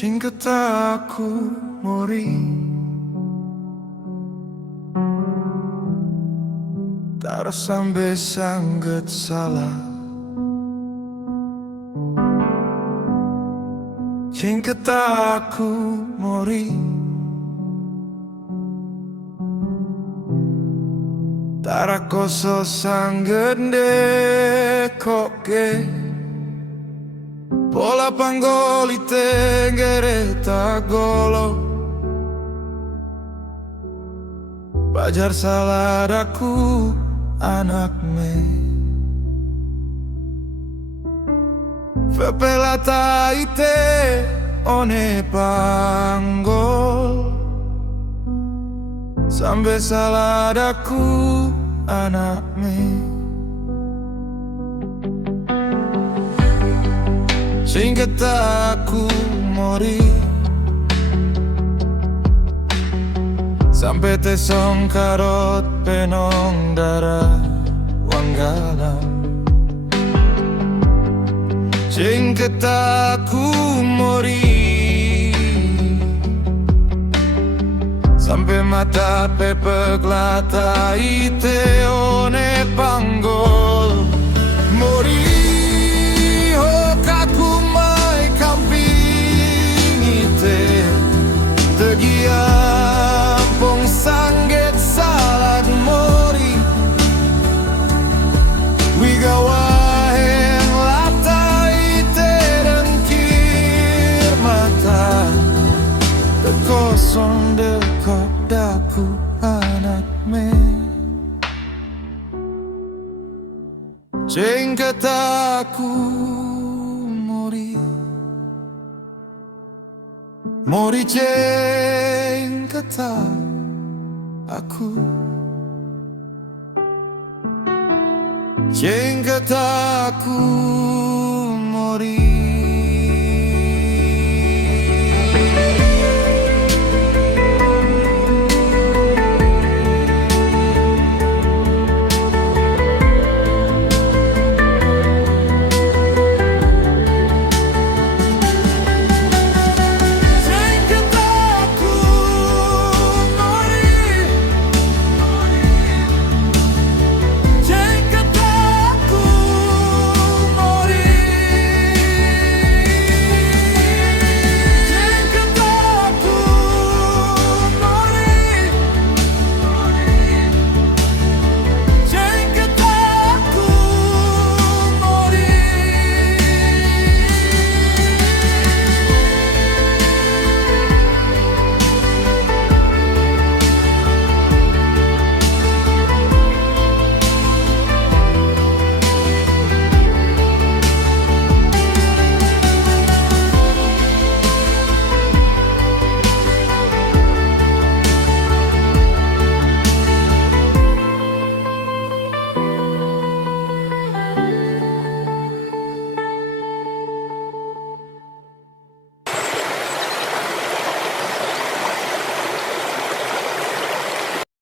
Ceing Keta aku Mori, tak sampai sangget salah. Ceing Keta aku Mori, tak koso sangget ndekok Pola panggol ngger golo, bajar sala daku anak me Pepek lata one panggol, Sambe salah daku anak me Ceing Keta aku Mori, sampai tesong karot penong darah wanggala. Ceing Keta aku Mori, sampai mata Pepek lata one panggol. Mori Giampong sangget salag Mori, wigawaheng lata dengkir mata, kosong ndekok daku anak me Ceing Keta aku Mori, Mori Ceing Keta aku, Ceing Keta aku Mori.